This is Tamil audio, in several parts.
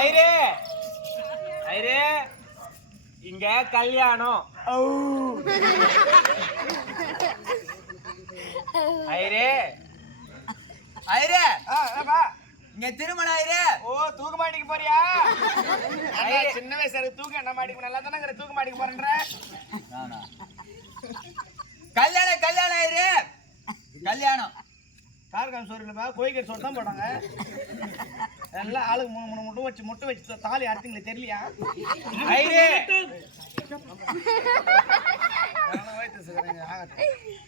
ஐரே! ஐரே! இங்க கல்யாணம். ஐரே! ஐரே! இங்க திருமணம் ஐரே! ஓ தூக்கு மாட்டிக்கு போறியா. சின்ன வயசுல இருக்கு, தூக்கு என்ன மாட்டிக்கு நல்லா தானே தூக்கு மாட்டிக்கு போறேன்ற? கல்யாணம் கல்யாணம் ஐரே! கல்யாணம். கார்கான் சோறு இல்லப்பா கோயிக்கர் சோறு தான் போட்டாங்க எல்லாம் ஆளுக்கு மூணு மூணு முட்டை வச்சு முட்டை வச்சு தாலி அறுத்தீங்களே தெரியலையா?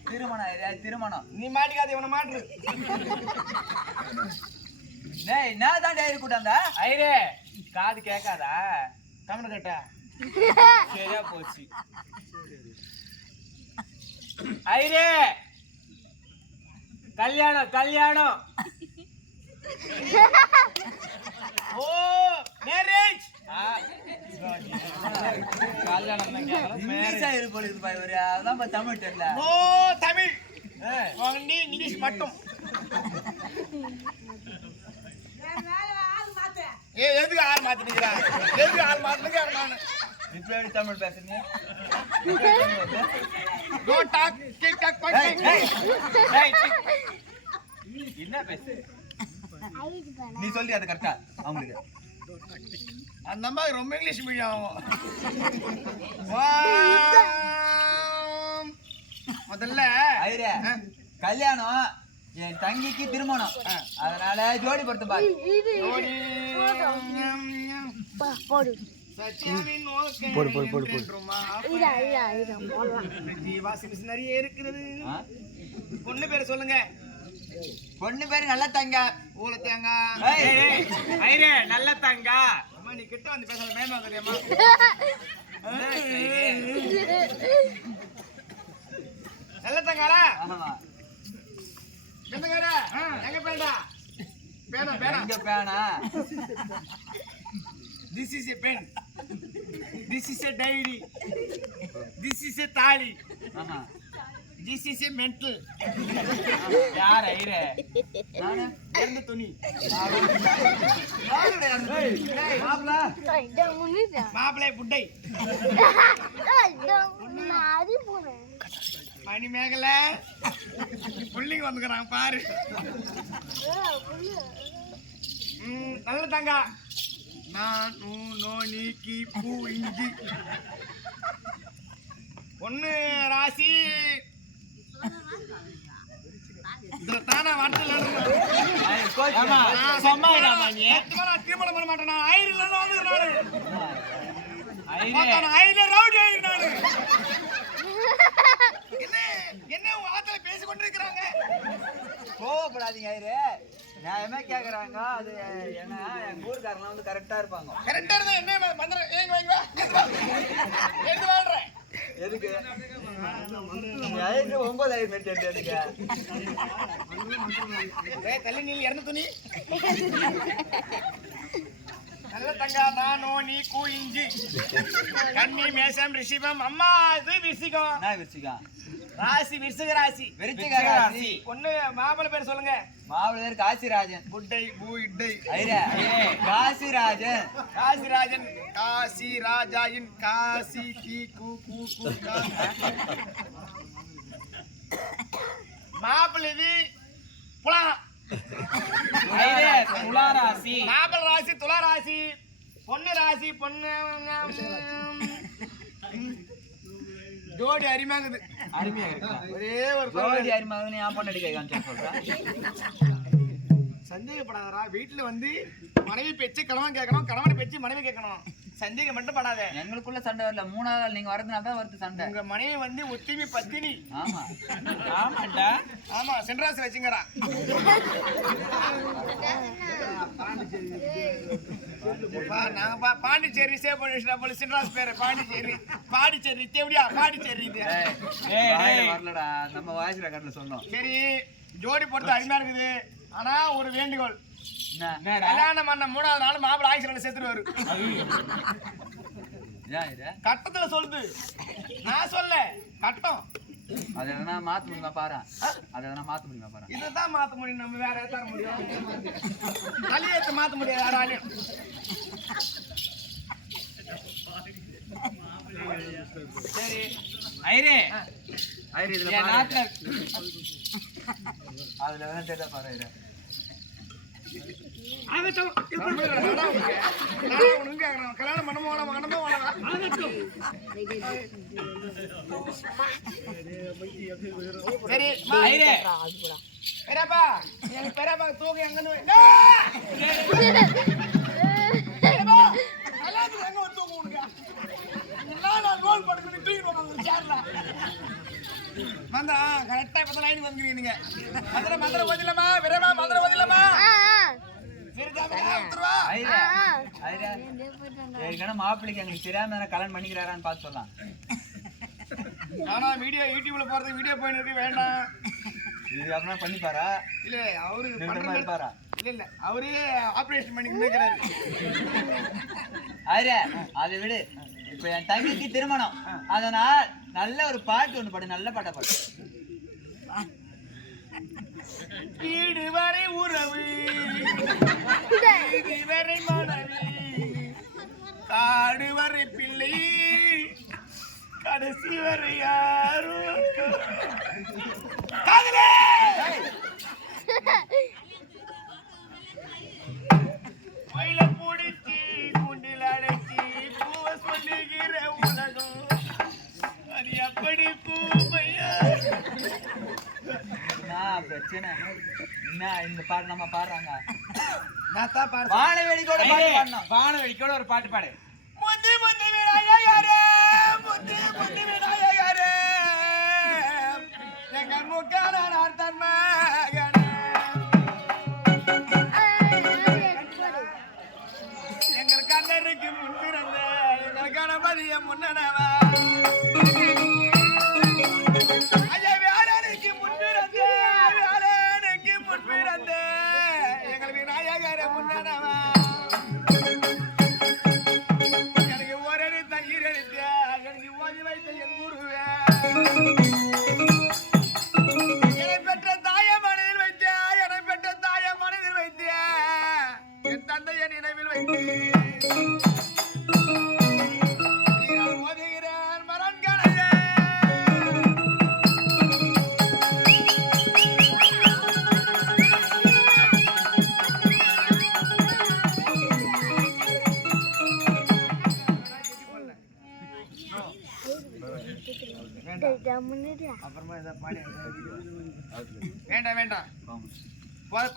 திருமணம் திருமணம். நீ மாட்டிக்காத இவனை மாட்டு. டேய் நான் தான் டேரி கூட்டாந்த ஐரே! காது கேட்காதா? கம்மனு கட்ட? சரியா போச்சு. ஐரே! கல்யாணம் கல்யாணம். ஓ மேரேஜ் கல்யாணம் தான் போல இருக்கு பாய் ஒரு அதான் பா தமிழ் தெரியல. நோ தமிழ். ஒன்லி இங்கிலீஷ் மட்டும். ஏ எதுக்கு ஆள் மாத்தினீங்களா எதுக்கு ஆள் மாத்தினுங்க? நான் இப்ப எப்படி தமிழ் பேசுறீங்க? டாக் டாக் என்ன பேசு? நீ சொல்லி அது கரெக்டா அவங்களுக்கு. அந்த அம்மா ரொம்ப இங்கிலீஷ் மீடியம். ஆகும் முதல்ல ஐரே கல்யாணம் என் தங்கிக்கு திருமணம். அதனால ஜோடி பொருத்தம் பாரு. ஜோடி. சச்சியாவின் வாழ்க்கை என்றுமா வெற்றி வாசி நிறைய இருக்கிறது? பொண்ணு பேர் சொல்லுங்க. பொண்ணு பேரு நல்ல தங்க. ஊல தேங்கா. ஐரே நல்ல தங்கா. அம்மா நீ கிட்ட வந்து பேசல மேமா தெரியுமா நல்ல தங்காரா ஆமா. எந்தங்காரா எங்க பேண்டா? பேனா பேனா. எங்க பேனா? This is a pen. This is a diary. This is a தாலி. This is a mental. யார் ஐரே நானு இறந்த துணி. மாப்பிள. புட்டை. மணி மேகல. புள்ளிங்க வந்துக்கிறாங்க பாரு. நல்ல தங்க. நான் நூ நீக்கி பூ இஞ்சி பொண்ணு ராசி இதுல தானா கோச்சு. திருமணம் பண்ண மாட்டேன் நான். ஆயிரம் இல்லைன்னு வந்துக்கிறேன் ஐரே. நானு ஆயிரம் ரவுடி ஆயிரம் நானு. என்ன என்ன உன் ஆத்துல பேசி கொண்டிருக்கிறாங்க கோவப்படாதீங்க ஐரே. நியாயமா கேக்குறாங்க. அது ஏன்னா எங்க ஊர்க்காரங்க வந்து கரெக்டா இருப்பாங்க. கரெக்டா இருந்தா என்ன மந்திரம் ஏங்க வாங்க எடுத்து வாழ்றேன் எதுக்கு? ஐந்து ஒன்பது ஐந்து மெட்டு தள்ளி நீ இறந்த துணி. நல்ல தங்கா நானோ நீ கூ இஞ்சி. கண்ணி மேசம் ரிஷிபம் அம்மா இது விசிகம். நான் வச்சுக்கா ராசி விருச்சிக ராசி. விருச்சிக ராசி. ஒண்ணு மாப்பிள்ளை பேர் சொல்லுங்க. மாவுள பேர் காசிராஜன். புட்டை பூ இட்டை. ஐரே காசிராஜன். காசிராஜன். காசி ராஜாயின் காசி கீ கூ கூ கூ கா. மாப்பிள்ளை புலா. துலா ராசி மாப்பிள்ளை ராசி. துலா ராசி. பொண்ணு ராசி பொண்ணு ஜோடி அருமையாகுது. அருமையா இருக்கு? ஒரே ஒரு ஜோடி அருமகன் என் பொண்ணு அடிக்க காமிச்சு சொல்றேன் சந்தேகப்படாதடா வீட்டுல வந்து மனைவி பேச்சு கணவன் கேட்கணும் கணவன் பேச்சு மனைவி கேட்கணும். சந்தேகம் மட்டும் படாத. எங்களுக்குள்ள சண்டை வரல. மூணாவது நாள் நீங்க வரதுனால தான் வருது சண்டை. உங்க மனைவி வந்து ஒத்திமி பத்தினி. ஆமா. ஆமாண்டா. ஆமா சென்றாசி வச்சுங்கிறா பா, நாங்க பா- பாண்டிச்சேரி சேவ் பண்ணி வச்சுட்டா போல சின்ராஸ் பேரு பாண்டிச்சேரி. பாண்டிச்சேரி தேவடியா? பாண்டிச்சேரி இது. வரலடா. நம்ம வாய்ஸ் ரெக்கார்ட்ல சொன்னோம். சரி ஜோடி பொறுத்து அருமையா இருக்குது. ஆனா ஒரு வேண்டுகோள். கல்யாணம் பண்ண மூணாவது நாள் மாப்பிள ஆக்சிடென்ட் இது? கட்டத்துல சொல்லுது. நான் சொல்ல கட்டம். அது எதனா மாத்த முடியுமா பாரு. அது எதனா மாத்த முடியுமா பாரு. இதுதான் மாத்த முடியும் நம்ம வேற ஏத்த முடியும். தலையேத்து மாத்த முடியாது யாராலையும் சரி. ஐரே. ஐரி இதுல பாரு. அதுல வேணா தெரியுதா பாரு ஐரி ஆகட்டும் இப்ப நடா உனக்கு. நடா உனக்கு கேக்குறேன். கல்யாணம் பண்ண போனா மகனமே பெரியப்பா எங்க பெரியப்பா தூக்கு எங்கன்னு தூக்கு உனக்கு? நான் ரோல் படுக்கணும், ஒரு சேர்ல. correct ஆ இப்பதான் வந்துக்கிறீங்க நீங்க. மதுரை, மதுரை ஓதிலமா, பெரியப்பா, மதுரை ஓதிலமா. சரி, ஜாமியா, உத்தரவா? ஐரி ஐரி ஏற்கனவே மாப்பிள்ளைக்கு எங்களுக்கு தெரியாம கல்யாணம் பண்ணிக்கிறாரான்னு பார்த்து சொல்லலாம். ஆனா வீடியோ யூடியூப்ல போறது வீடியோ போயின்னு இருக்கு வேண்டாம். இது அப்புறம் பண்ணிப்பாரா? இல்ல அவரு இருப்பாரா? இல்ல இல்ல அவரே ஆபரேஷன் பண்ணி நிக்கிறாரு ஐரே அதை விடு. இப்ப என் தம்பிக்கு திருமணம். அதனால் நல்ல ஒரு பாட்டு ஒண்ணு பாடு நல்ல பாட்டா பாடு. வீடு வரை உறவு. வீதி வரை மனைவி. காடு வரை பிள்ளை. கடைசி வரை யாரோ. காதலே! பிரச்சனை. என்ன இந்த பாட்டு நம்ம பாடுறாங்க. நான் தான் பாரு வானவெளிக்கோட பாட்டு பாடணும். வானவெளிக்கோட ஒரு பாட்டு பாடு.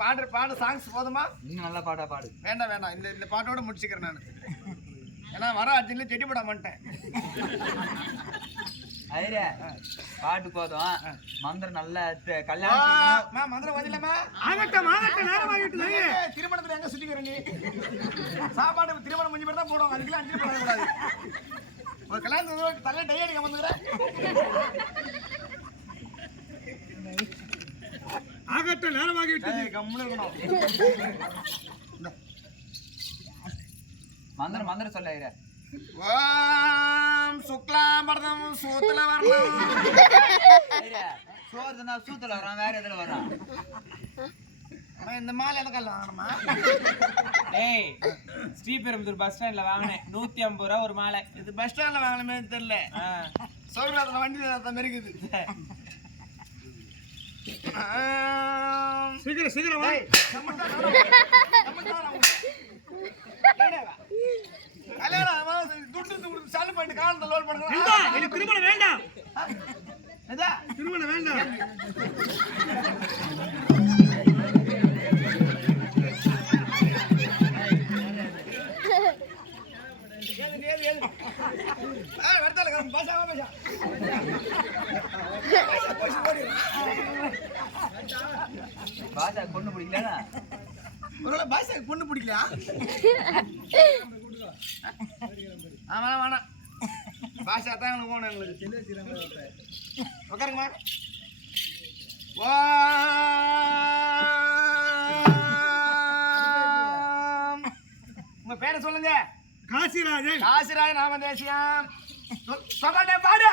பாடுற பாடு சாங்ஸ் போதுமா? இன்னும் நல்ல பாட்டா பாடு. வேண்டாம் வேண்டாம். இந்த இந்த பாட்டோட முடிச்சுக்கிறேன் நான். ஏன்னா வர அர்ஜென்ட்ல செடி போட மாட்டேன். ஐரே பாட்டு போதும். மந்திரம் நல்ல கல்யாணம் மா மதுரை வதிலமா ஆகட்டும் ஆகட்டும். நேரம் ஆகிட்டு திருமணத்துல எங்க சுத்திக்கிற நீ? சாப்பாடு திருமணம் முடிஞ்ச பேர் தான் போடுவாங்க. அதுக்கெல்லாம் அஞ்சலி பண்ண கூடாது ஒரு கல்யாணத்துக்கு தலையில டை அடிக்க வந்துக்கிறேன் ஆகட்டும் நேரமாகி விட்டது கம்முன்னு இருக்கணும். மந்திரம் மந்திரம் சொல்ல ஐரே ஓம் சுக்லாம்பரதம் சூத்துல வரணும். ஐரே சோறு தானே சூத்துல வரான் வேற எதுல வரான் இந்த மாலை எந்த கல்ல வாங்கணுமா? டேய் ஸ்ரீபெரும்புதூர் பஸ் ஸ்டாண்ட்ல வாங்கினேன். நூத்தி ஐம்பது ரூபா ஒரு மாலை. இது பஸ் ஸ்டாண்ட்ல வாங்கணுமே தெரியல. சௌகரியத்துல வண்டி இருக்குது சீக்கிரம் சீக்கிரம் பண்ணுங்க எனக்கு திருமணம் வேண்டாம். திருமணம் வேண்டாம். பேசாம பேசா. பாஷா கொண்டு பிடிக்கலனா ஒருவேளை பாஷா பொண்ணு பிடிக்கலையா ஆ வேணாம் வேணாம் பாஷா தான் எங்களுக்கு போகணும் எங்களுக்கு உட்காருங்கம்மா வா உங்க பேரை சொல்லுங்க காசிராஜன் காசிராய நாம தேசியம் சொல்றேனே பாடு.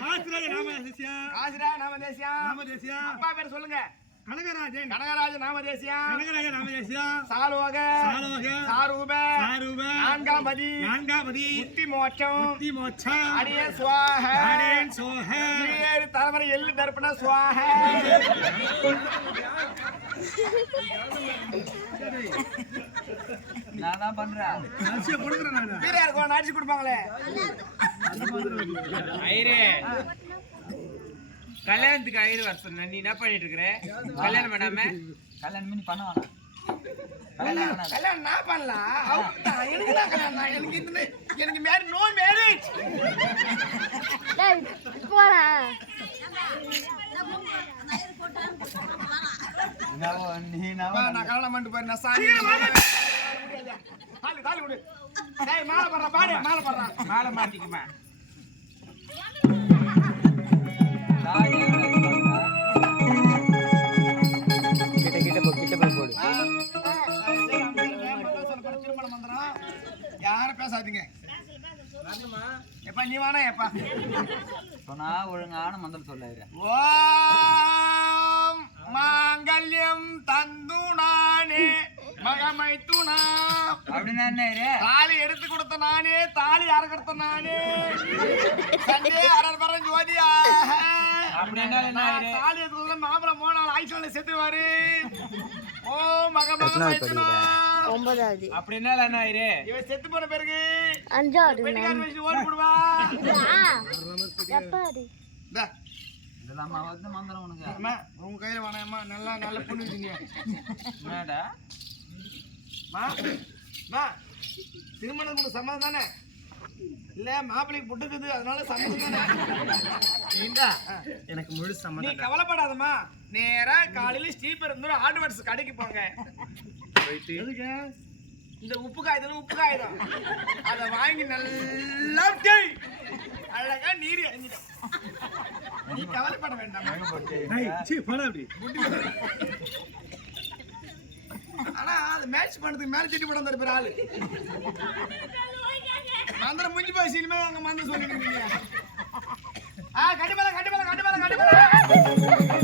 காசிராஜன் ராமதேசியா காசிராய நாமதேசியம் ராமதேசியா அப்பா பேர் சொல்லுங்க. கனகராஜன். கனகராஜ நாமதேசியம் கனகராஜன் ராமதேசியா சாலோக சாலோக சாரூப. சாரூப. நான்காம் பதி நான்காவதி முத்தி மோட்சம். முத்தி மோட்சா அடிய சுவாக. ஆடேன் சோஹ ஏழு தலைமுறை எள்ளு தர்ப்பண சுவாக. நான் தான் பண்றேன். அரிசியை கொடுக்குறேன் நான். வீரா இருக்கும் அடிச்சு கொடுப்பாங்களே. கல்யாணத்துக்கு ஐயரு வர சொன்ன நீ என்ன பண்ணிட்டு இருக்கிற? கல்யாணம் பண்ணாம? கல்யாணம் பண்ணி பண்ண வேணாம். கல்யாணம் நான் பண்ணலாம் அவுட்தான். எனக்கு தான் கல்யாணம் நான். எனக்கு இந்த எனக்கு மேரி நோ மேரேஜ் நீ நான் கல்யாணம் பண்ணிட்டு போயிருந்தேன் சாமி தாலி மாலை போடுறா பாடு மாலை போடுறா. மாலை மாட்டிக்குமா? சொன்னா ஒழுங்கான மந்திரம் சொல்லாரு ஓம் மாங்கல்யம் தந்து நானே மகமை துணா அப்படின்னா என்ன? தாலி எடுத்து கொடுத்த நானே தாலி அறக்கடுத்த நானே. சண்டே அரர் பர ஜோதியாக அப்படின்னா? தாலி எடுத்து மாப்பிள மூணு நாள் ஆயுஷ்ல செத்துவாரு ஓ மக மகமை துணா ஒன்பதாவது. அப்படின்னா என்ன ஐயரே இவன் செத்து போன பிறகு அஞ்சாவது ஓடி போடுவா. இதெல்லாம் வந்து மந்திரம் உனக்கு. அம்மா உங்க கையில வேணாம்மா நல்லா நல்ல பொண்ணு வச்சுங்க. என்னடா? மா மா. திருமணம் கூட சம்மதம் தானே? இல்ல மாப்பிள்ளைக்கு புட்டுக்குது அதனால சம்மதம் தானே? எனக்கு முழு நீ கவலைப்படாதம்மா. நேரா காலையில ஸ்ரீபெருந்தூர் ஆர்ட்வர்ட்ஸ் கடைக்கு போங்க. எதுக்கு? இந்த உப்பு காகிதம் உப்பு காகிதம் அதை வாங்கி நல்லா தேய். அழகா நீர் இறங்கிடும் நீ கவலைப்பட வேண்டாம். ஆனா அது மேட்ச் பண்ணதுக்கு மேல திட்டி போட வந்தாரு பேர் ஆளு. மந்திரம் முடிஞ்சு போய் சினிமா அங்க மந்திரம் சொல்லிட்டு இருக்கீங்க. ஆ கண்டிப்பா கண்டிப்பா கண்டிப்பா கண்டிப்பா